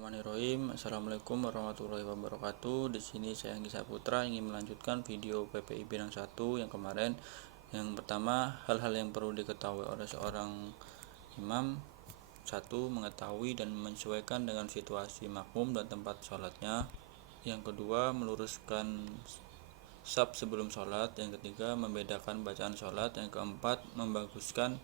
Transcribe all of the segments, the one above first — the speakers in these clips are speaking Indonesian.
Bismillahirrahmanirrahim. Assalamualaikum warahmatullahi wabarakatuh. Di sini saya Anggi Saputra ingin melanjutkan video PPI Bidang 1 yang kemarin. Yang pertama, hal-hal yang perlu diketahui oleh seorang imam. 1. Mengetahui dan menyesuaikan dengan situasi makmum dan tempat sholatnya. Yang kedua, meluruskan saf sebelum sholat. Yang ketiga, membedakan bacaan sholat. Yang keempat, membaguskan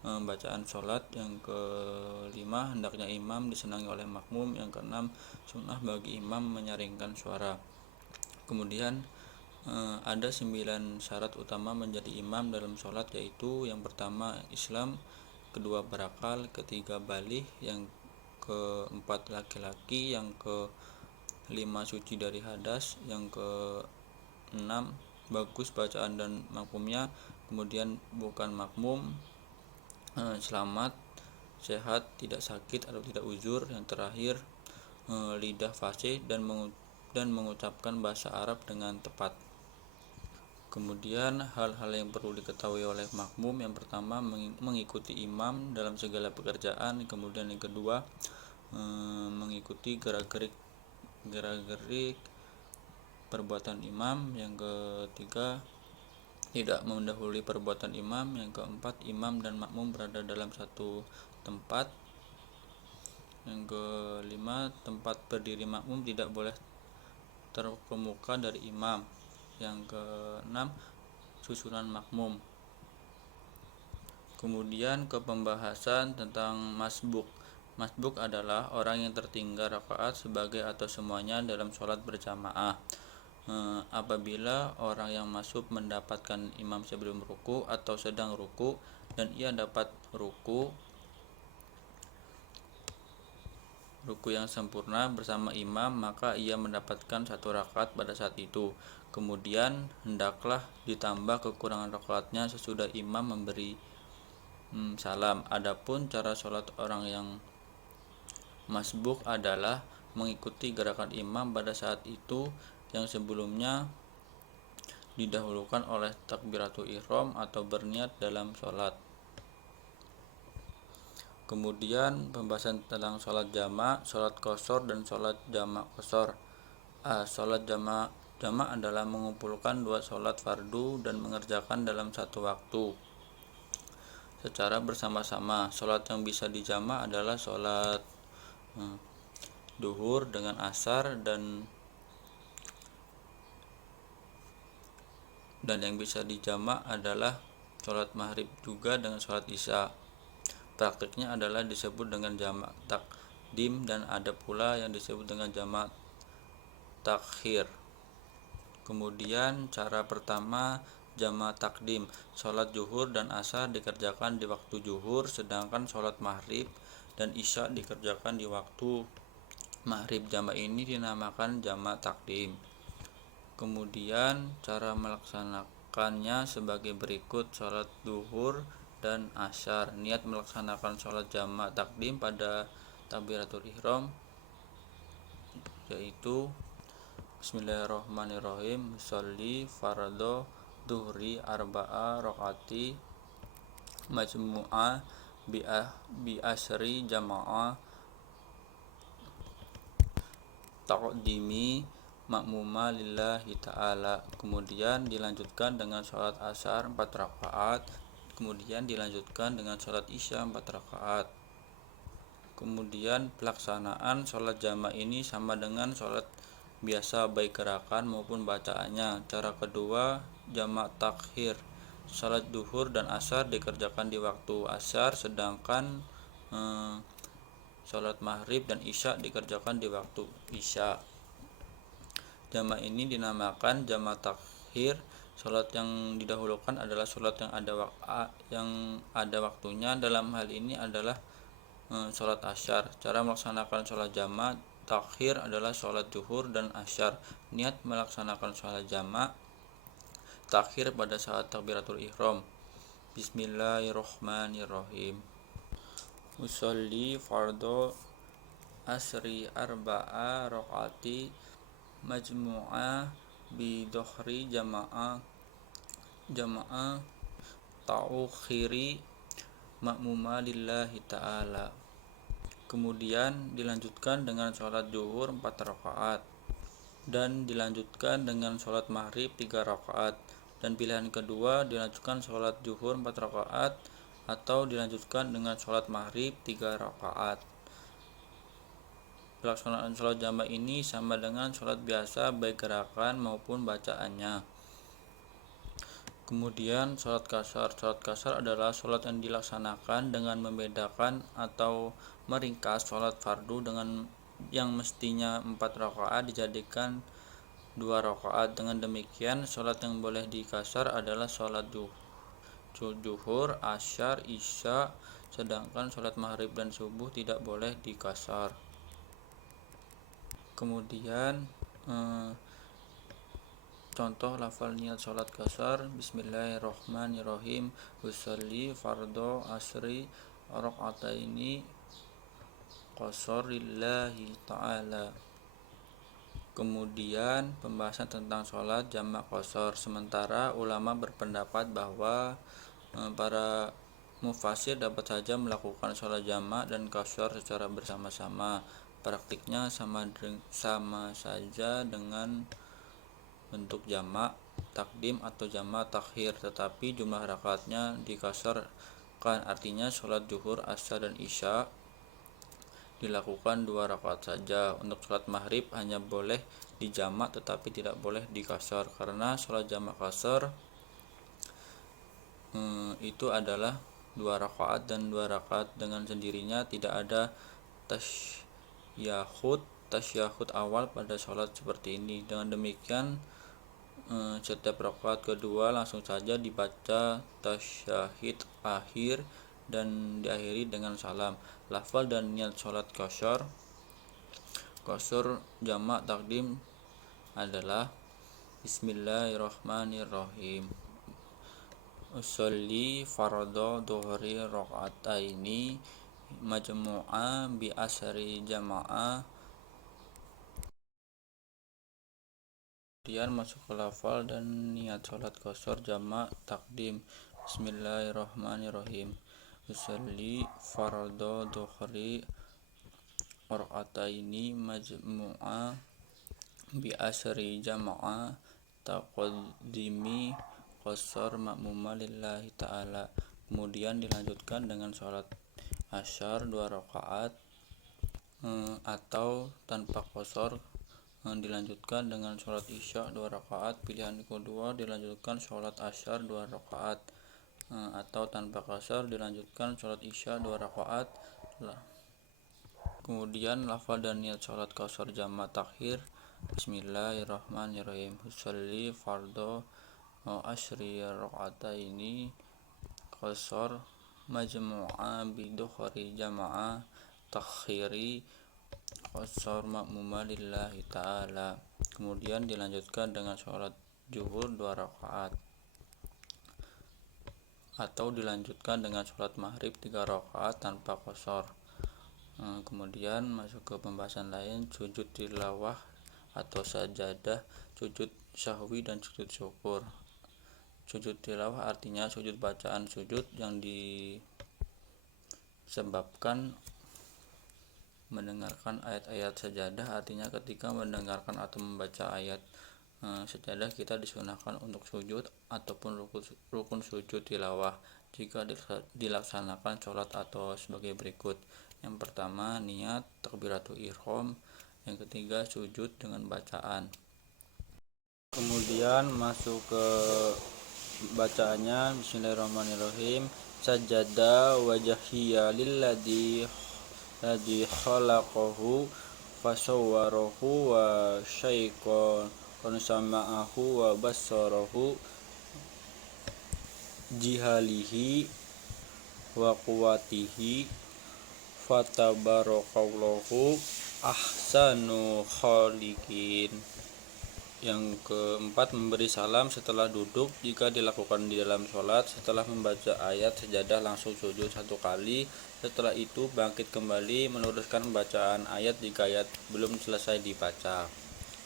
bacaan sholat. Yang kelima, hendaknya imam disenangi oleh makmum. Yang keenam, sunnah bagi imam menyaringkan suara. Kemudian ada 9 syarat utama menjadi imam dalam sholat, yaitu yang pertama Islam, kedua berakal, ketiga baligh, yang keempat laki-laki, yang kelima suci dari hadas, yang keenam bagus bacaan dan makmumnya, kemudian bukan makmum, selamat, sehat, tidak sakit atau tidak uzur. Yang terakhir, lidah fasih dan mengucapkan bahasa Arab dengan tepat. Kemudian hal-hal yang perlu diketahui oleh makmum, yang pertama mengikuti imam dalam segala pekerjaan. Kemudian yang kedua, mengikuti gerak-gerik perbuatan imam. Yang ketiga, tidak mendahului perbuatan imam. Yang keempat, imam dan makmum berada dalam satu tempat. Yang kelima, tempat berdiri makmum tidak boleh terkemuka dari imam. Yang keenam, susunan makmum. Kemudian ke pembahasan tentang masbuk. Masbuk adalah orang yang tertinggal rakaat sebagai atau semuanya dalam sholat berjamaah. Apabila orang yang masuk mendapatkan imam sebelum ruku atau sedang ruku dan ia dapat ruku yang sempurna bersama imam, maka ia mendapatkan 1 rakaat pada saat itu. Kemudian hendaklah ditambah kekurangan rakaatnya sesudah imam memberi salam. Adapun cara sholat orang yang masbuk adalah mengikuti gerakan imam pada saat itu, yang sebelumnya didahulukan oleh takbiratul ihram atau berniat dalam sholat. Kemudian pembahasan tentang sholat jamak, sholat qashar dan sholat jamak qashar. Sholat jamak adalah mengumpulkan 2 sholat fardu dan mengerjakan dalam satu waktu secara bersama-sama. Sholat yang bisa dijamak adalah sholat duhur dengan asar dan yang bisa dijamak adalah sholat maghrib juga dengan sholat isya. Praktiknya adalah disebut dengan jamak takdim dan ada pula yang disebut dengan jamak takhir. Kemudian cara pertama, jamak takdim. Sholat zuhur dan asar dikerjakan di waktu zuhur, sedangkan sholat maghrib dan isya dikerjakan di waktu maghrib. Jamak ini dinamakan jamak takdim. Kemudian cara melaksanakannya sebagai berikut. Sholat zuhur dan asar, niat melaksanakan sholat jamak takdim pada takbiratul ihram, yaitu Bismillahirrahmanirrahim, sholli fardo duhri arba'a rakaati majmu'ah bi asri jama'ah taqdimi makmuma lillahi ta'ala. Kemudian dilanjutkan dengan sholat asar 4 rakaat. Kemudian dilanjutkan dengan sholat isya 4 rakaat. Kemudian pelaksanaan sholat jamak ini sama dengan sholat biasa, baik gerakan maupun bacaannya. Cara kedua, jamak takhir. Sholat duhur dan asar dikerjakan di waktu asar, sedangkan sholat maghrib dan isya dikerjakan di waktu isya. Jamak ini dinamakan jamak takhir. Sholat yang didahulukan adalah sholat yang ada waktunya. Dalam hal ini adalah sholat asyar. Cara melaksanakan sholat jamak takhir adalah sholat zuhur dan asyar. Niat melaksanakan sholat jamak takhir pada saat takbiratul ihram. Bismillahirrahmanirrahim. Usolli fardo asri arba'a rakaati majmu'ah bi dhuhri jama'a ta'khiri makmuma lillahi ta'ala. Kemudian dilanjutkan dengan sholat zuhur 4 rakaat dan dilanjutkan dengan sholat maghrib 3 rakaat, dan pilihan kedua dilanjutkan sholat zuhur 4 rakaat atau dilanjutkan dengan sholat maghrib 3 rakaat. Pelaksanaan sholat jamak ini sama dengan sholat biasa baik gerakan maupun bacaannya. Kemudian sholat kasar. Sholat kasar adalah sholat yang dilaksanakan dengan membedakan atau meringkas sholat fardu dengan yang mestinya 4 rakaat dijadikan 2 rakaat. Dengan demikian sholat yang boleh dikasar adalah sholat zuhur, asyar, isya, sedangkan sholat maghrib dan subuh tidak boleh dikasar. Kemudian contoh lafal niat sholat kasar: Bismillahirrohmanirrohim, usolli fardo asri rakaataini qasar lillahi ta'ala. Kemudian pembahasan tentang sholat jamak qasar. Sementara ulama berpendapat bahwa para mufasir dapat saja melakukan sholat jamak dan qasar secara bersama-sama. Praktiknya sama saja dengan bentuk jamak takdim atau jamak takhir, tetapi jumlah rakaatnya dikasarkan. Artinya sholat zuhur, asar, dan isya dilakukan 2 rakaat saja. Untuk sholat maghrib hanya boleh dijamak tetapi tidak boleh dikasar, karena sholat jamak kasar itu adalah 2 rakaat, dan 2 rakaat dengan sendirinya tidak ada tasyahud awal pada sholat seperti ini. Dengan demikian setiap rakaat kedua langsung saja dibaca tasyahud akhir dan diakhiri dengan salam. Lafal dan niat sholat qasar jamak takdim adalah Bismillahirrohmanirrohim, usolli fardo dhuhri rakaataini majmu'a bi asri jama'ah. Kemudian masuk ke lafal dan niat sholat qasar jamak takdim. Bismillahirrohmanirrohim, usolli fardo dhuhri rakaataini majmu'a bi asri jama'ah taqaddimi qasar ma'muma lillahi ta'ala. Kemudian dilanjutkan dengan sholat asyar 2 rakaat atau tanpa qasar. Dilanjutkan dengan sholat isya 2 rakaat. Pilihan kedua dilanjutkan sholat asyar 2 rakaat atau tanpa qasar. Dilanjutkan sholat isya 2 rakaat. Kemudian lafal dan niat sholat qasar jamak takhir. Bismillahirrohmanirrohim, usolli fardo asri rakaataini qasar majmu'a bi dhuhri jama'ah takhiri qasar ma'muma lillahi ta'ala. Kemudian dilanjutkan dengan sholat zuhur 2 rakaat atau dilanjutkan dengan sholat maghrib 3 rakaat tanpa qasar. Kemudian masuk ke pembahasan lain, sujud tilawah atau sajadah, sujud sahwi, dan sujud syukur. Sujud tilawah artinya sujud bacaan sujud yang disebabkan mendengarkan ayat-ayat sajadah. Artinya ketika mendengarkan atau membaca ayat sajadah, kita disunahkan untuk sujud ataupun rukun sujud tilawah jika dilaksanakan sholat atau sebagai berikut. Yang pertama niat takbiratul ihram, yang ketiga sujud dengan bacaan. Kemudian masuk ke bacaannya. Bismillahirrahmanirrahim, sajada wajhiya lilladzi khalaqahu fasawwarahu wa syaiqan sama'ahu wa basarahu jihalihi wa quwatihi fatabarakallahu ahsanu khaliqin. Yang keempat, memberi salam setelah duduk jika dilakukan di dalam sholat. Setelah membaca ayat sajadah langsung sujud 1 kali. Setelah itu bangkit kembali meneruskan bacaan ayat jika ayat belum selesai dibaca.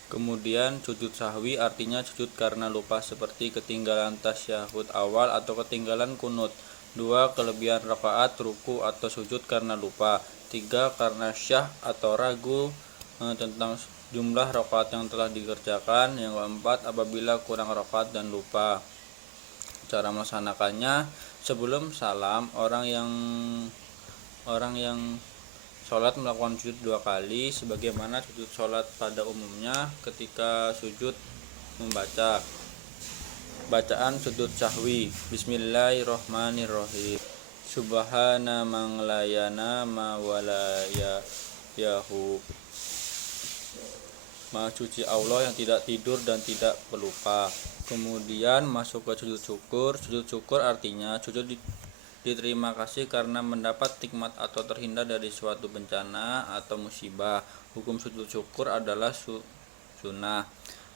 Kemudian sujud sahwi artinya sujud karena lupa, seperti ketinggalan tasyahud awal atau ketinggalan kunut. 2. Kelebihan rakaat, ruku atau sujud karena lupa. 3. Karena syah atau ragu tentang jumlah rakaat yang telah dikerjakan. Yang keempat, apabila kurang rakaat dan lupa. Cara melaksanakannya, sebelum salam orang yang sholat melakukan sujud 2 kali sebagaimana sujud sholat pada umumnya. Ketika sujud membaca bacaan sujud sahwi, Bismillahirrohmanirrohim, Subhana manglayana ma walayahu, Maha suci Allah yang tidak tidur dan tidak pelupa. Kemudian masuk ke sujud syukur. Sujud syukur artinya sujud diterima kasih karena mendapat nikmat atau terhindar dari suatu bencana atau musibah. Hukum sujud syukur adalah sunnah.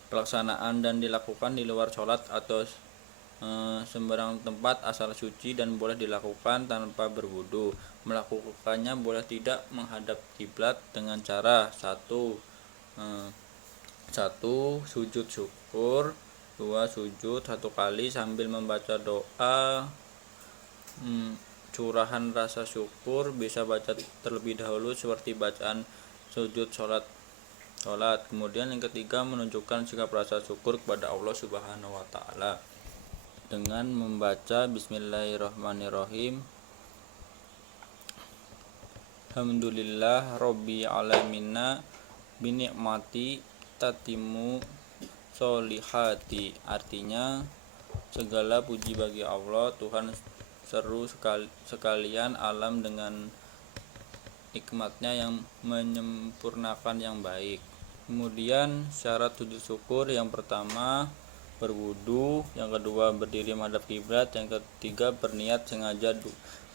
Pelaksanaan dan dilakukan di luar sholat atau sembarang tempat asal suci dan boleh dilakukan tanpa berwudu. Melakukannya boleh tidak menghadap kiblat dengan cara 1. Sujud syukur. 2. Sujud 1 kali sambil membaca doa curahan rasa syukur. Bisa baca terlebih dahulu seperti bacaan sujud sholat. Kemudian yang ketiga, menunjukkan sikap rasa syukur kepada Allah Subhanahu wa Ta'ala dengan membaca Bismillahirrahmanirrahim, Alhamdulillah Rabbil Alamina binikmati tatimu solihati. Artinya, segala puji bagi Allah, Tuhan seru sekalian alam dengan nikmatnya yang menyempurnakan yang baik. Kemudian syarat sujud syukur, yang pertama berwudu, yang kedua berdiri menghadap kiblat, yang ketiga berniat sengaja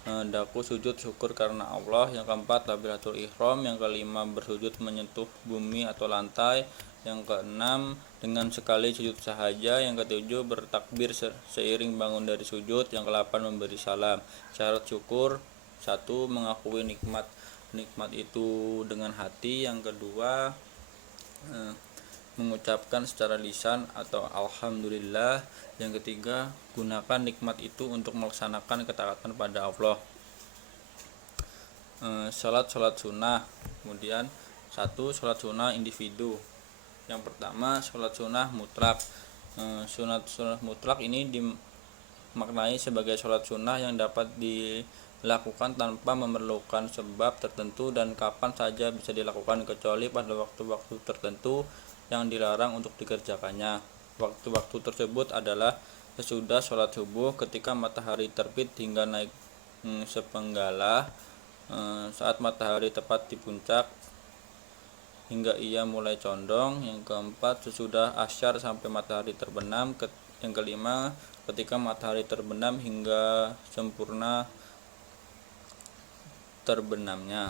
daku sujud syukur karena Allah, yang keempat takbiratul ihram, yang kelima bersujud menyentuh bumi atau lantai, yang keenam dengan sekali sujud sahaja, yang ketujuh bertakbir seiring bangun dari sujud, yang kedelapan memberi salam. Syarat syukur: 1. Mengakui nikmat itu dengan hati. Yang kedua, mengucapkan secara lisan atau alhamdulillah. Yang ketiga, gunakan nikmat itu untuk melaksanakan ketaatan pada Allah. Salat sunnah. Kemudian 1. Salat sunnah individu. Yang pertama, salat sunnah mutlak. Sunat mutlak ini dimaknai sebagai salat sunnah yang dapat dilakukan tanpa memerlukan sebab tertentu dan kapan saja bisa dilakukan kecuali pada waktu-waktu tertentu yang dilarang untuk dikerjakannya. Waktu-waktu tersebut adalah sesudah sholat subuh, ketika matahari terbit hingga naik sepenggalah, saat matahari tepat di puncak hingga ia mulai condong. Yang keempat, sesudah asyar sampai matahari terbenam. Yang kelima, ketika matahari terbenam hingga sempurna terbenamnya.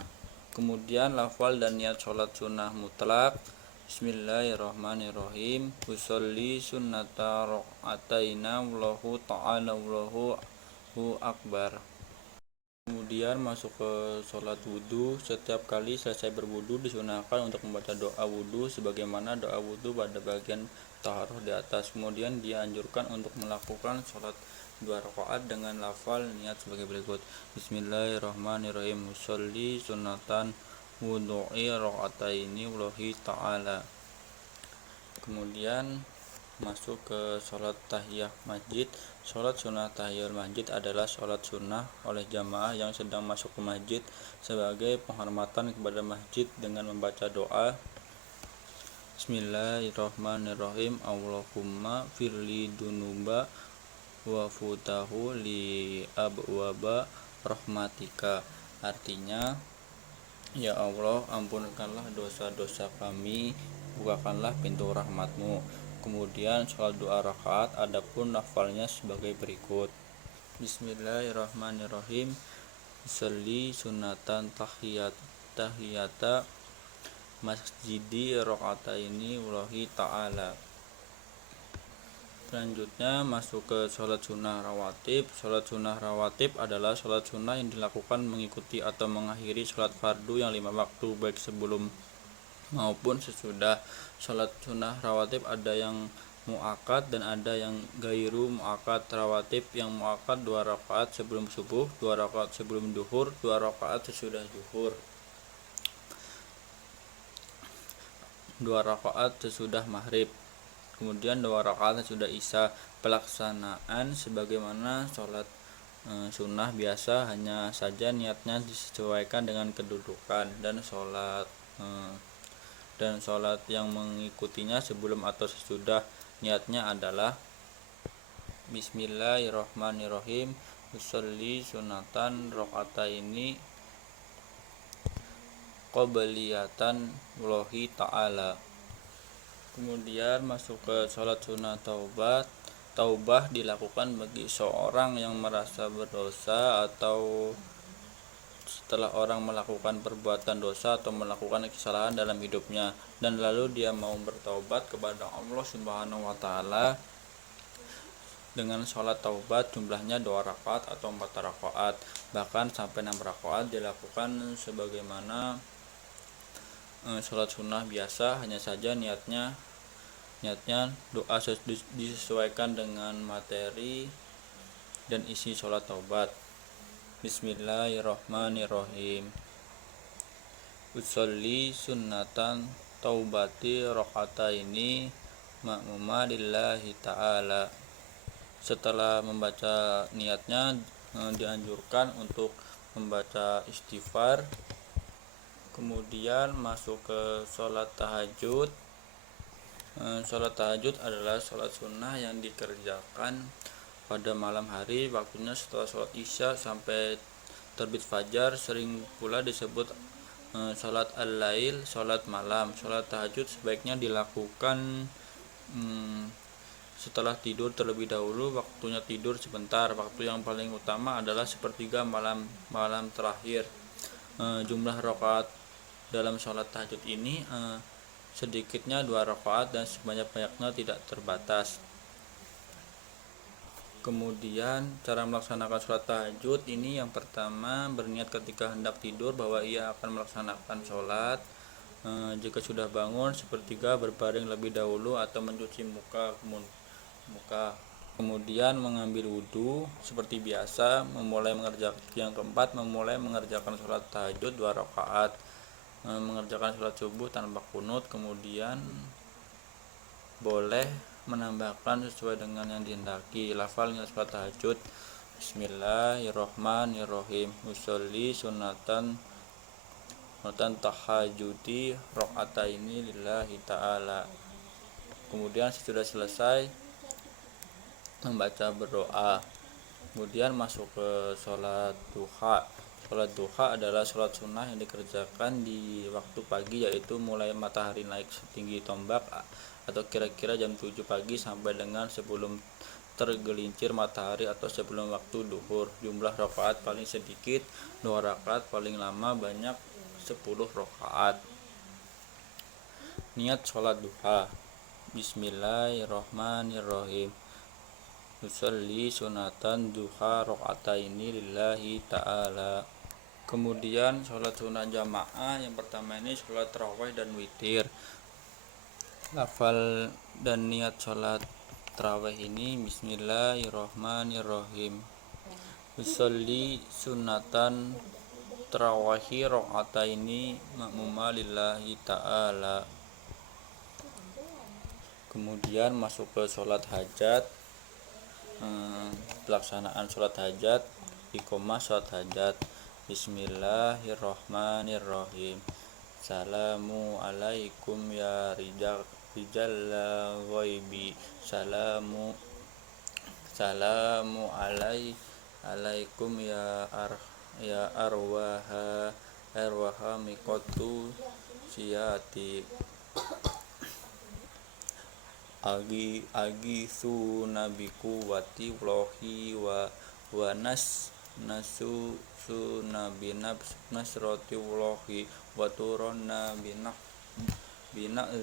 Kemudian lafal dan niat sholat sunnah mutlak. Bismillahirrahmanirrahim. Usolli sunnata rok'ataina wallahu ta'ala wallahu akbar. Kemudian masuk ke sholat wudhu. Setiap kali selesai berwudhu disunahkan untuk membaca doa wudhu sebagaimana doa wudhu pada bagian taharuh di atas. Kemudian dianjurkan untuk melakukan sholat 2 rakaat dengan lafal niat sebagai berikut: Bismillahirrahmanirrahim. Usolli sunnatan wudhu'i rakaataini wallahi ta'ala. Kemudian masuk ke sholat tahiyah masjid. Sholat sunnah tahiyah masjid adalah sholat sunnah oleh jamaah yang sedang masuk ke masjid sebagai penghormatan kepada masjid dengan membaca doa Bismillahirrahmanirrahim. Allahumma firli dunuba wa futahu li abwaba rahmatika. Artinya, ya Allah, ampunkanlah dosa-dosa kami, bukakanlah pintu rahmatmu. Kemudian sholat 2 rakaat, adapun lafalnya sebagai berikut: Bismillahirrahmanirrahim. Sholli sunatan tahiyata masjidi rakaataini wallahi ta'ala. Selanjutnya masuk ke sholat sunnah rawatib. Sholat sunnah rawatib adalah sholat sunnah yang dilakukan mengikuti atau mengakhiri sholat fardu yang 5 waktu, baik sebelum maupun sesudah. Sholat sunnah rawatib ada yang muakkad dan ada yang gairu muakkad. Rawatib yang muakkad 2 rakaat sebelum subuh, 2 rakaat sebelum duhur, 2 rakaat sesudah duhur, 2 rakaat sesudah maghrib, kemudian 2 rakaat sesudah isya. Pelaksanaan sebagaimana sholat sunnah biasa, hanya saja niatnya disesuaikan dengan kedudukan, dan sholat yang mengikutinya sebelum atau sesudah. Niatnya adalah Bismillahirrohmanirrohim, usolli sunatan rakaataini qobliyatan Allahi ta'ala. Kemudian masuk ke sholat sunnah taubah dilakukan bagi seorang yang merasa berdosa atau setelah orang melakukan perbuatan dosa atau melakukan kesalahan dalam hidupnya, dan lalu dia mau bertaubat kepada Allah Subhanahu wa Ta'ala dengan sholat taubat jumlahnya 2 rakaat atau 4 rakaat, bahkan sampai 6 rakaat dilakukan sebagaimana sholat sunnah biasa, hanya saja niatnya doa disesuaikan dengan materi dan isi sholat taubat. Bismillahirrohmanirrohim, usolli sunnatan taubati rakaataini ma'muma lillahi ta'ala. Setelah membaca niatnya, dianjurkan untuk membaca istighfar. Kemudian masuk ke sholat tahajud. Sholat tahajud adalah sholat sunnah yang dikerjakan pada malam hari, waktunya setelah sholat isya sampai terbit fajar. Sering pula disebut sholat al-lail, sholat malam. Sholat tahajud sebaiknya dilakukan setelah tidur terlebih dahulu. Waktunya tidur sebentar. Waktu yang paling utama adalah sepertiga malam terakhir. Jumlah rakaat dalam sholat tahajud ini sedikitnya 2 rakaat dan sebanyak-banyaknya tidak terbatas. Kemudian cara melaksanakan sholat tahajud ini, yang pertama berniat ketika hendak tidur bahwa ia akan melaksanakan sholat. Jika sudah bangun, sepertiga berbaring lebih dahulu atau mencuci muka. Kemudian mengambil wudhu seperti biasa. Yang keempat, memulai mengerjakan sholat tahajud 2 rakaat, mengerjakan sholat subuh tanpa qunut. Kemudian boleh menambahkan sesuai dengan yang dihendaki. Lafalnya sholat tahajud, Bismillahirrohmanirrohim, usolli sunatan tahajudi rakaataini lillahi ta'ala. Kemudian sesudah selesai membaca berdoa. Kemudian masuk ke sholat duha. Sholat duha adalah sholat sunnah yang dikerjakan di waktu pagi, yaitu mulai matahari naik setinggi tombak atau kira-kira jam 7 pagi sampai dengan sebelum tergelincir matahari atau sebelum waktu duhur. Jumlah rakaat paling sedikit 2 rakaat, paling lama banyak 10 rakaat. Niat sholat duha. Bismillahirrohmanirrohim, usolli sunatan duha rakaataini lillahi ta'ala. Kemudian sholat sunnah jamaah. Yang pertama ini sholat tarawih dan witir. Lafal dan niat sholat tarawih ini, Bismillahirrohmanirrohim, usolli sunatan tarawihi rakaataini ma'muma lillahi ta'ala. Kemudian masuk ke sholat hajat. Pelaksanaan sholat hajat, iqomah sholat hajat. Bismillahirrohmanirrohim, salamu alaikum ya rijal ghaibi, salamu alaikum ya arwaha mikotu siyati, agisu nabiku wati wlohi wa nasu sunabinab nasroti wlohi wa turonna binak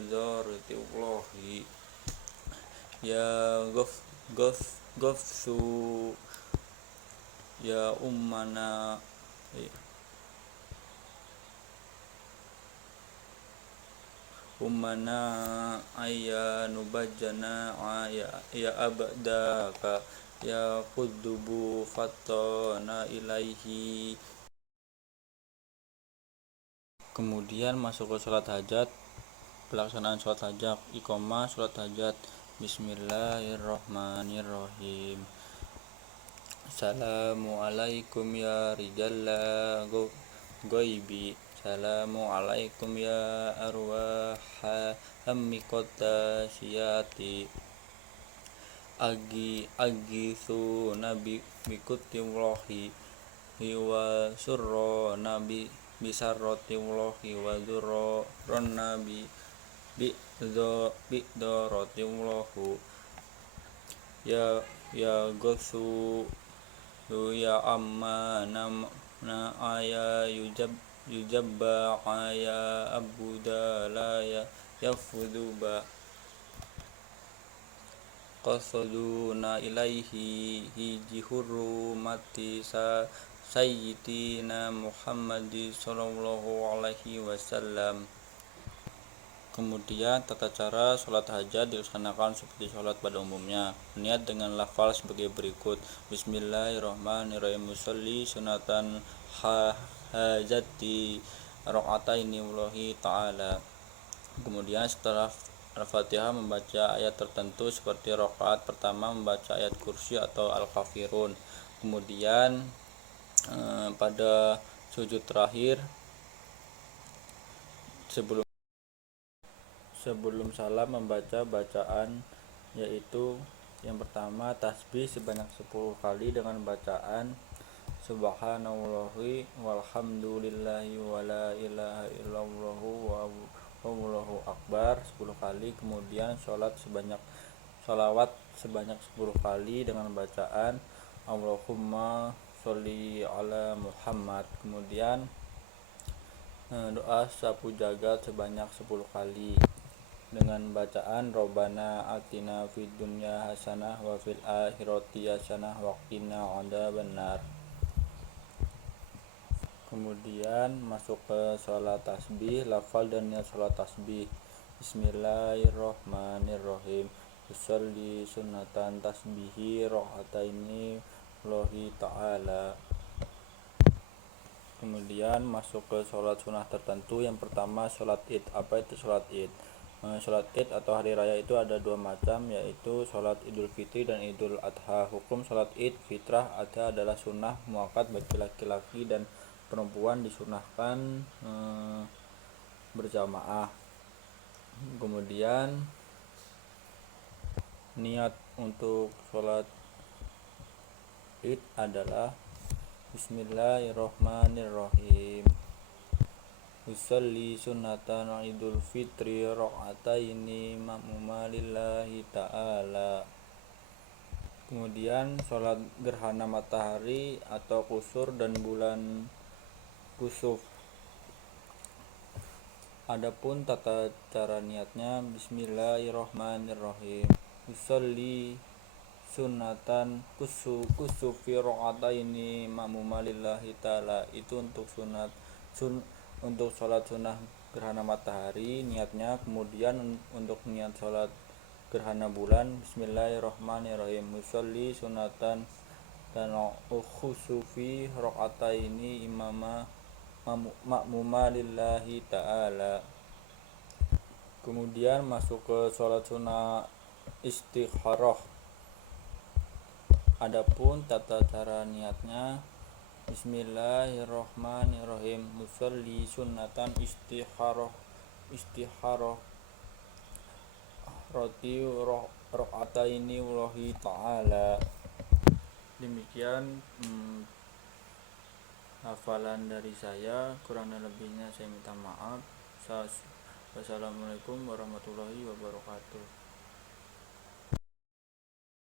zorti wlohi, ya gofsu ya ummana ummana ayya nubajjana ya abdaka ya qudubu fattana ilaihi. Kemudian masuk ke sholat hajat, pelaksanaan sholat hajat, iqamah sholat hajat. Bismillahirrahmanirrahim. Assalamualaikum ya rijalla ghaibi. Assalamualaikum ya arwaha hammikota siyati. Agi nabi bikutiwahi wa surro nabi bisarrotiwahi wa durro nabi bi'dorotiwahu ya gosu ya amma na aya yujabba aya abuda la yafuduba qasaduna ilaihi hijihuru mati sayyidina Muhammad sallallahu alaihi wasallam. Kemudian tata cara sholat hajat dilaksanakan seperti sholat pada umumnya. Niat dengan lafal sebagai berikut. Bismillahirrahmanirrahim. Musalli sunatan hajati rakaataini wallahi ta'ala. Kemudian setelah Al-Fatihah membaca ayat tertentu seperti rakaat pertama membaca ayat kursi atau Al-Kafirun. Kemudian pada sujud terakhir sebelum salam membaca bacaan, yaitu yang pertama tasbih sebanyak 10 kali dengan bacaan subhanallahi walhamdulillahi wala ilaha illallah wallahu akbar 10 kali. Kemudian sholawat sebanyak 10 kali dengan bacaan Allahumma sholli ala Muhammad. Kemudian doa sapu jagat sebanyak 10 kali dengan bacaan Robbana atina fid dunya hasanah wa fil akhirati hasanah wa qina adzabannar. Kemudian masuk ke sholat tasbih, lafal dan niat sholat tasbih. Bismillahirrahmanirrahim. Usolli sunnatan tasbihi rakaataini lillahi ta'ala. Kemudian masuk ke sholat sunnah tertentu. Yang pertama sholat id. Apa itu sholat id? Sholat id atau hari raya itu ada dua macam, yaitu sholat idul fitri dan idul adha. Hukum sholat id fitrah adha adalah sunnah muakkad bagi laki-laki dan perempuan disunahkan berjamaah. Kemudian niat untuk sholat id adalah Bismillahirrahmanirrahim. Usolli sunnatan idul fitri rakaataini ma'muma lillahi ta'ala. Kemudian sholat gerhana matahari atau kusur dan bulan kusuf. Adapun tata cara niatnya, Bismillahirrahmanirrahim. Usolli sunatan kusufi rakaataini ma'muma lillahi ta'ala. Itu untuk untuk sholat sunnah gerhana matahari niatnya. Kemudian untuk niat sholat gerhana bulan, Bismillahirrahmanirrahim. Usolli sunatan dan khusufi rakaataini ma'muma lillahi ta'ala. Kemudian masuk ke sholat sunnah istikharah. Adapun tata cara niatnya, Bismillahirrahmanirrahim. Musolli sunnatan istikharah roti rakaataini wallahi ta'ala. Demikian hafalan dari saya, kurang dan lebihnya saya minta maaf. Wassalamualaikum warahmatullahi wabarakatuh.